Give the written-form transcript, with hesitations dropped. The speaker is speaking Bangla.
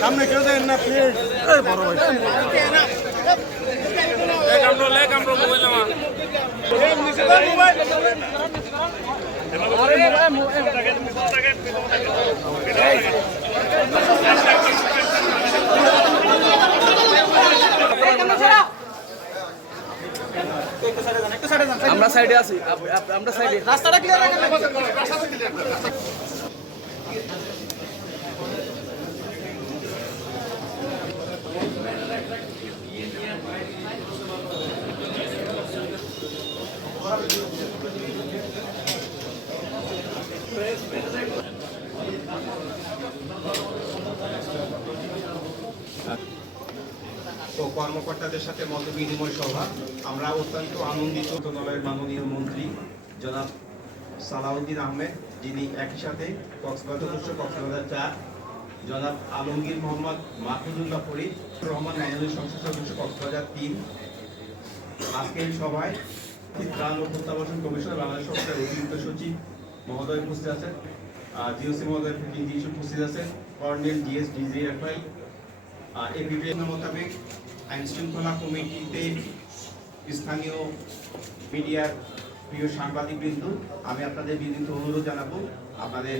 সামনে কেউ যায় না প্লিজ বড় ভাই লেক আমরো মোবাইল নামা আরে আমরা সাইডে আছি, আমরা সাইডে। রাস্তাটা ক্লিয়ার রাখেন, রাস্তাটা ক্লিয়ার। ও কর্মকর্তাদের সাথে মত বিনিময় সভা। আমরা অত্যন্ত আনন্দিত দলের মাননীয় মন্ত্রী জনাব সালাউদ্দিন আহমেদ, যিনি একই সাথে কক্সবাজার 4, জনাব আলমগীর মোহাম্মদ মাহফুজুল্লাহ ফরিদ রহমান আইনুল সংসদ সদস্য কক্সবাজার 3। আজকের সভায় ত্রাণ ও প্রত্যাবাসন কমিশন বাংলাদেশ সরকারের অতিরিক্ত সচিব মহোদয় উপস্থিত আছেন, জিওসি মহোদয় উপস্থিত আছেন, কর্নেল জিএস ডিজিএফআই এপিপি মোতাবেক আইন শৃঙ্খলা কমিটিতে স্থানীয় মিডিয়ার প্রিয় সাংবাদিকবৃন্দ, আমি আপনাদের বিনীত অনুরোধ জানাবো আপনাদের